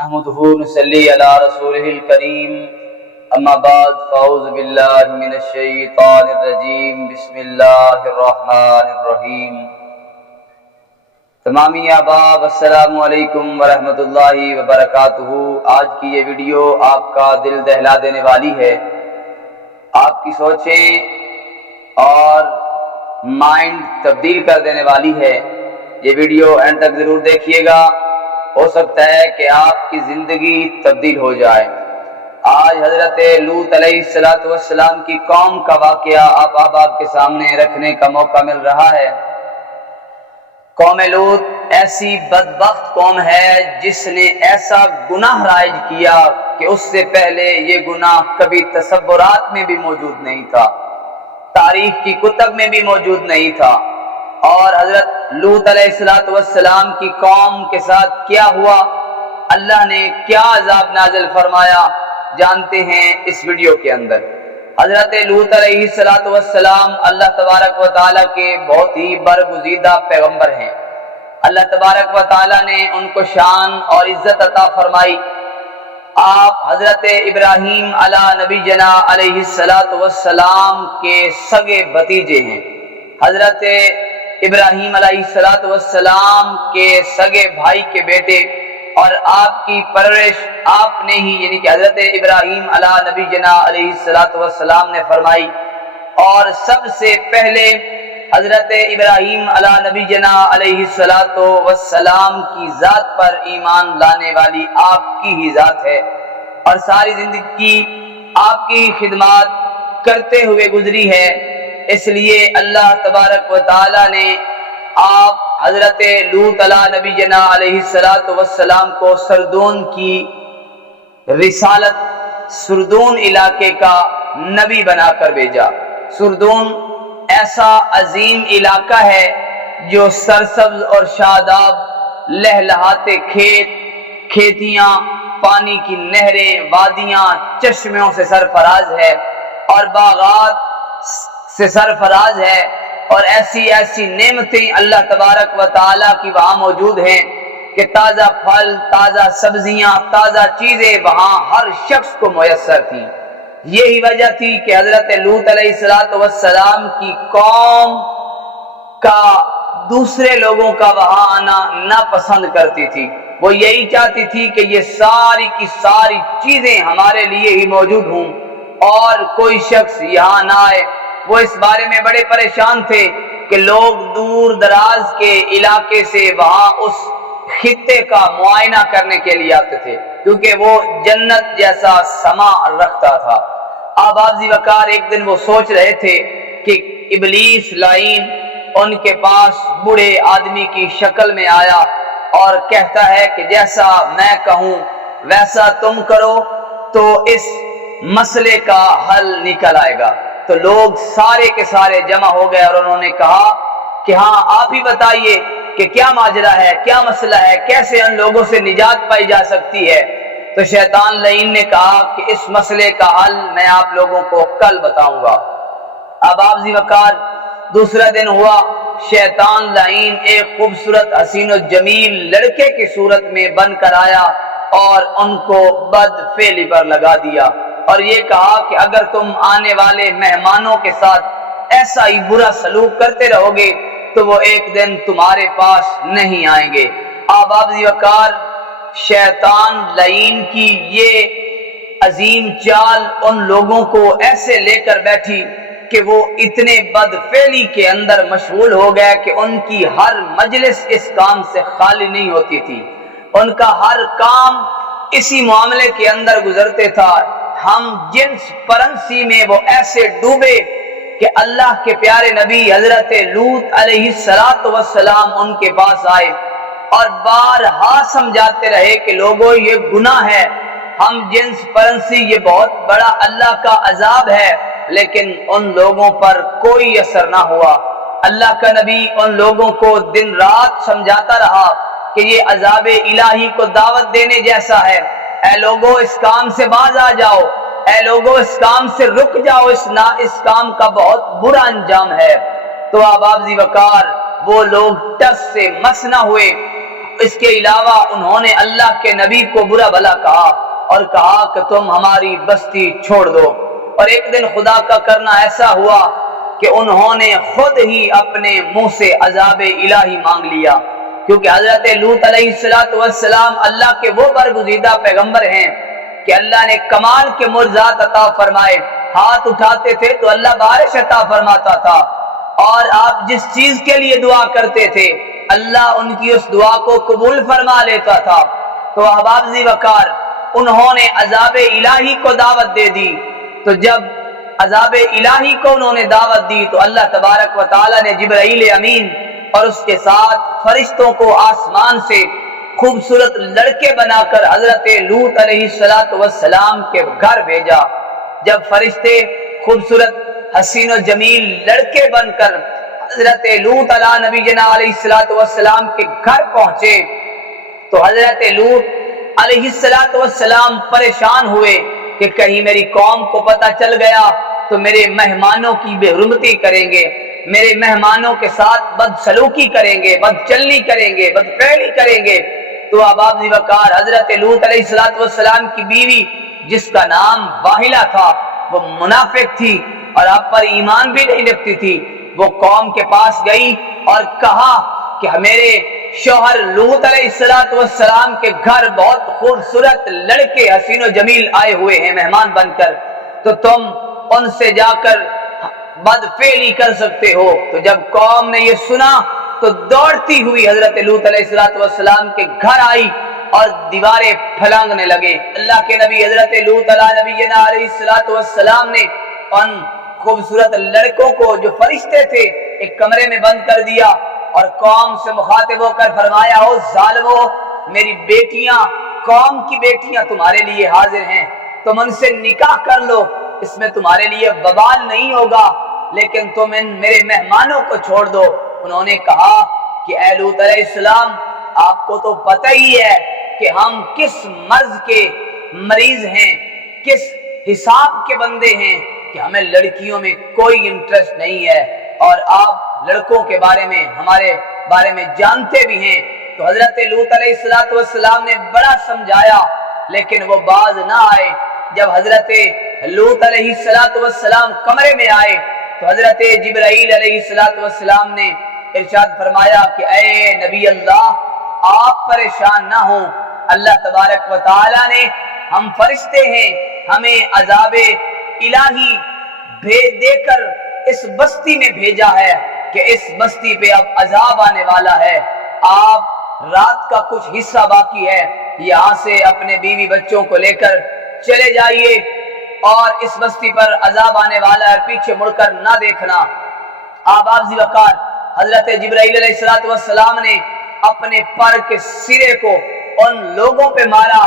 نحمده ونصلي على رسوله الكريم اما بعد فاعوذ بالله من الشیطان الرجیم بسم اللہ الرحمن الرحیم۔ تمامی احباب السلام علیکم ورحمۃ اللہ وبرکاتہ۔ آج کی یہ ویڈیو آپ کا دل دہلا دینے والی ہے، آپ کی سوچیں اور مائنڈ تبدیل کر دینے والی ہے۔ یہ ویڈیو اینڈ تک ضرور دیکھیے گا، ہو سکتا ہے کہ آپ کی زندگی تبدیل ہو جائے۔ آج حضرت لوط علیہ السلام کی قوم کا واقعہ آپ کے سامنے رکھنے کا موقع مل رہا ہے۔ قوم لوط ایسی بدبخت قوم ہے جس نے ایسا گناہ رائج کیا کہ اس سے پہلے یہ گناہ کبھی تصورات میں بھی موجود نہیں تھا، تاریخ کی کتب میں بھی موجود نہیں تھا۔ اور حضرت لوط علیہ السلام کی قوم کے ساتھ کیا ہوا، اللہ نے کیا عذاب نازل فرمایا، جانتے ہیں اس ویڈیو کے اندر۔ حضرت لوط علیہ السلام اللہ تبارک و تعالیٰ کے بہت ہی برگزیدہ پیغمبر ہیں۔ اللہ تبارک و تعالیٰ نے ان کو شان اور عزت عطا فرمائی۔ آپ حضرت ابراہیم علی نبی جنا علیہ السلام کے سگے بھتیجے ہیں۔ حضرت ابراہیم علیہ السلام کے سگے بھائی کے بیٹے، اور آپ کی پرورش آپ نے ہی یعنی کہ حضرت ابراہیم علی نبی جنا علیہ السلام نے فرمائی۔ اور سب سے پہلے حضرت ابراہیم علی نبی جنا علیہ السلام کی ذات پر ایمان لانے والی آپ کی ہی ذات ہے، اور ساری زندگی آپ کی خدمات کرتے ہوئے گزری ہے۔ اس لیے اللہ تبارک و تعالی نے آپ حضرت لوط علیہ نبی جنا علیہ السلام کو سردون کی رسالت، سردون علاقے کا نبی بنا کر بھیجا۔ سردون ایسا عظیم علاقہ ہے جو سرسبز اور شاداب، لہلہاتے کھیت، کھیتیاں، پانی کی نہریں، وادیاں، چشموں سے سرفراز ہے، اور باغات سے سرفراز ہے، اور ایسی نعمتیں اللہ تبارک و تعالیٰ کی وہاں موجود ہیں کہ تازہ پھل، تازہ سبزیاں، تازہ چیزیں وہاں ہر شخص کو میسر تھیں۔ یہی وجہ تھی کہ حضرت لوط علیہ السلام کی قوم کا دوسرے لوگوں کا وہاں آنا ناپسند کرتی تھی۔ وہ یہی چاہتی تھی کہ یہ ساری کی ساری چیزیں ہمارے لیے ہی موجود ہوں اور کوئی شخص یہاں نہ آئے۔ وہ اس بارے میں بڑے پریشان تھے کہ لوگ دور دراز کے علاقے سے وہاں اس خطے کا معائنہ کرنے کے لیے آتے تھے، کیونکہ وہ جنت جیسا سما رکھتا تھا۔ آبازی وقار ایک دن وہ سوچ رہے تھے کہ ابلیس لعین ان کے پاس بوڑھے آدمی کی شکل میں آیا اور کہتا ہے کہ جیسا میں کہوں ویسا تم کرو تو اس مسئلے کا حل نکل آئے گا۔ تو لوگ سارے کے سارے جمع ہو گئے اور انہوں نے کہا کہ ہاں آپ ہی بتائیے کہ کیا ماجرا ہے، کیا مسئلہ ہے، کیسے ان لوگوں سے نجات پائی جا سکتی ہے۔ تو شیطان لعین نے کہا کہ اس مسئلے کا حل میں آپ لوگوں کو کل بتاؤں گا۔ اب آبزی وقار دوسرا دن ہوا، شیطان لعین ایک خوبصورت حسین و جمیل لڑکے کی صورت میں بن کر آیا اور ان کو بد فعلی پر لگا دیا، اور یہ کہا کہ اگر تم آنے والے مہمانوں کے ساتھ ایسا ہی برا سلوک کرتے رہو گے تو وہ ایک دن تمہارے پاس نہیں آئیں گے۔ آبازی وقار شیطان لعین کی یہ عظیم چال ان لوگوں کو ایسے لے کر بیٹھی کہ وہ اتنے بدفعلی کے اندر مشغول ہو گئے کہ ان کی ہر مجلس اس کام سے خالی نہیں ہوتی تھی، ان کا ہر کام اسی معاملے کے اندر گزرتے تھا۔ ہم جنس پرنسی میں وہ ایسے ڈوبے کہ اللہ کے پیارے نبی حضرت لوط علیہ السلام ان کے پاس آئے اور بارہا سمجھاتے رہے کہ لوگوں یہ گناہ ہے، ہم جنس پرنسی یہ بہت بڑا اللہ کا عذاب ہے، لیکن ان لوگوں پر کوئی اثر نہ ہوا۔ اللہ کا نبی ان لوگوں کو دن رات سمجھاتا رہا کہ یہ عذاب الہی کو دعوت دینے جیسا ہے، اے لوگوں اس کام سے باز آ جاؤ، اے لوگوں اس کام سے رک جاؤ، اس کام کا بہت برا انجام ہے۔ تو آبازی وقار وہ لوگ ٹس سے مس نہ ہوئے، اس کے علاوہ انہوں نے اللہ کے نبی کو برا بھلا کہا اور کہا کہ تم ہماری بستی چھوڑ دو۔ اور ایک دن خدا کا کرنا ایسا ہوا کہ انہوں نے خود ہی اپنے منہ سے عذاب الہی مانگ لیا، کیونکہ حضرت لوط علیہ السلام اللہ کے وہ برگزیدہ پیغمبر ہیں کہ اللہ نے کمال کے معجزات عطا فرمائے۔ ہاتھ اٹھاتے تھے تو اللہ بارش عطا فرماتا تھا، اور آپ جس چیز کے لیے دعا کرتے تھے اللہ ان کی اس دعا کو قبول فرما لیتا تھا۔ تو احباب ذی وقار، انہوں نے عذاب الہی کو دعوت دے دی، تو جب عذاب الہی کو انہوں نے دعوت دی تو اللہ تبارک و تعالی نے جبرائیل امین اور اس کے ساتھ فرشتوں کو آسمان سے خوبصورت لڑکے بنا کر حضرت لوط علیہ السلام کے گھر بھیجا۔ جب فرشتے خوبصورت حسین و جمیل لڑکے بن کر حضرت لوط علیہ نبی جنا علیہ السلام کے گھر پہنچے تو حضرت لوط علیہ السلام پریشان ہوئے کہ کہیں میری قوم کو پتہ چل گیا تو میرے مہمانوں کی بے حرمتی کریں گے، میرے مہمانوں کے ساتھ بدسلوکی کریں گے، بدچلنی کریں گے، بدفعلی کریں گے۔ تو احباب ذی وقار، حضرت لوط علیہ السلام کی بیوی جس کا نام واہلہ تھا وہ منافق تھی اور آپ پر ایمان بھی نہیں رکھتی تھی۔ وہ قوم کے پاس گئی اور کہا کہ میرے شوہر لوط علیہ السلام کے گھر بہت خوبصورت لڑکے حسین و جمیل آئے ہوئے ہیں مہمان بن کر، تو تم ان سے جا کر بدفعلی کر سکتے ہو۔ تو جب قوم نے یہ سنا تو دوڑتی ہوئی حضرت لوط علیہ السلام کے گھر آئی اور دیواریں پھلانگنے لگے۔ اللہ کے نبی حضرت لوط علیہ السلام نے ان خوبصورت لڑکوں کو جو فرشتے تھے ایک کمرے میں بند کر دیا اور قوم سے مخاطب ہو کر فرمایا، او ظالمو، میری بیٹیاں، قوم کی بیٹیاں تمہارے لیے حاضر ہیں، تم ان سے نکاح کر لو، اس میں تمہارے لیے وبال نہیں ہوگا، لیکن تم ان میرے مہمانوں کو چھوڑ دو۔ انہوں نے کہا کہ اے لوط علیہ السلام، آپ کو تو پتہ ہی ہے کہ ہم کس مرض کے مریض ہیں، کس حساب کے بندے ہیں کہ ہمیں لڑکیوں میں کوئی انٹرسٹ نہیں ہے، اور آپ لڑکوں کے بارے میں ہمارے بارے میں جانتے بھی ہیں۔ تو حضرت لوط علیہ السلام نے بڑا سمجھایا لیکن وہ باز نہ آئے۔ جب حضرت لوط علیہ السلام کمرے میں آئے تو حضرت جبرائیل علیہ السلام نے ارشاد فرمایا کہ اے نبی اللہ، آپ پریشان نہ ہوں، اللہ تبارک و تعالی نے، ہم فرشتے ہیں، ہمیں عذاب الہی بھیج دے کر اس بستی میں بھیجا ہے کہ اس بستی پہ اب عذاب آنے والا ہے، آپ رات کا کچھ حصہ باقی ہے، یہاں سے اپنے بیوی بچوں کو لے کر چلے جائیے اور اس بستی پر عذاب آنے والا ہے، پیچھے مڑ کر نہ دیکھنا۔ آباب ذی وقار، حضرت جبرائیل علیہ السلام نے اپنے پر کے سرے کو ان لوگوں پہ مارا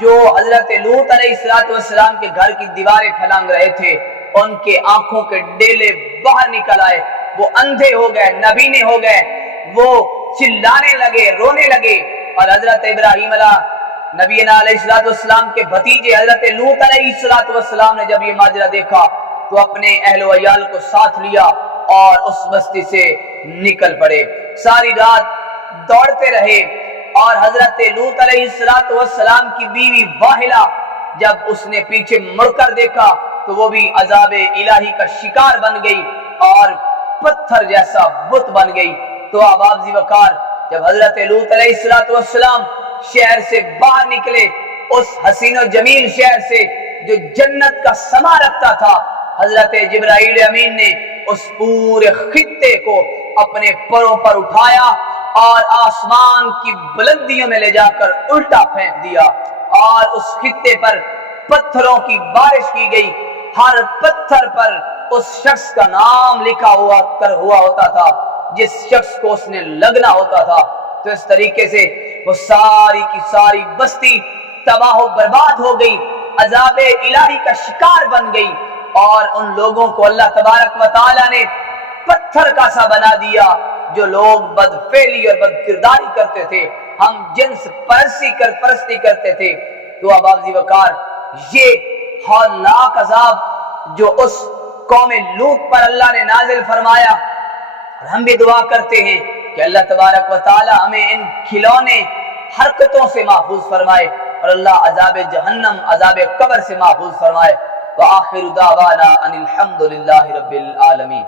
جو حضرت لوط علیہ السلام کے گھر کی دیواریں پھلانگ رہے تھے، ان کے آنکھوں کے ڈیلے باہر نکل آئے، وہ اندھے ہو گئے، نابینے ہو گئے، وہ چلانے لگے، رونے لگے۔ اور حضرت ابراہیم نبینا علیہ السلام کے بھتیجے حضرت لوط علیہ السلام نے جب یہ ماجرا دیکھا تو اپنے اہل و عیال کو ساتھ لیا اور اس بستی سے نکل پڑے۔ ساری رات دوڑتے رہے اور حضرت لوط علیہ السلام کی بیوی واہلہ جب اس نے پیچھے مڑ کر دیکھا تو وہ بھی عذاب الہی کا شکار بن گئی اور پتھر جیسا بت بن گئی۔ تو احباب ذی وقار، جب حضرت لوط علیہ السلام شہر سے باہر نکلے، اس حسین و جمیل شہر سے جو جنت کا سما رکھتا تھا، حضرت جبرائیل امین نے اس پورے خطے کو اپنے پروں پر اٹھایا اور آسمان کی بلندیوں میں لے جا کر الٹا پھینک دیا، اور اس خطے پر پتھروں کی بارش کی گئی، ہر پتھر پر اس شخص کا نام لکھا ہوا ہوتا تھا جس شخص کو اس نے لگنا ہوتا تھا۔ تو اس طریقے سے وہ ساری کی ساری بستی تباہ و برباد ہو گئی، عذاب الہی کا شکار بن گئی، اور ان لوگوں کو اللہ تبارک و تعالی نے پتھر کا سا بنا دیا جو لوگ بدفعلی اور بدکرداری کرتے تھے، ہم جنس پرستی کرتے تھے۔ تو احباب ذی وقار، یہ ہولناک عذاب جو اس قوم لوط پر اللہ نے نازل فرمایا، اور ہم بھی دعا کرتے ہیں کہ اللہ تبارک و تعالی ہمیں ان کھلونے حرکتوں سے محفوظ فرمائے اور اللہ عذاب جہنم عذاب قبر سے محفوظ فرمائے۔ وآخر دعوانا ان الحمد للہ رب العالمین۔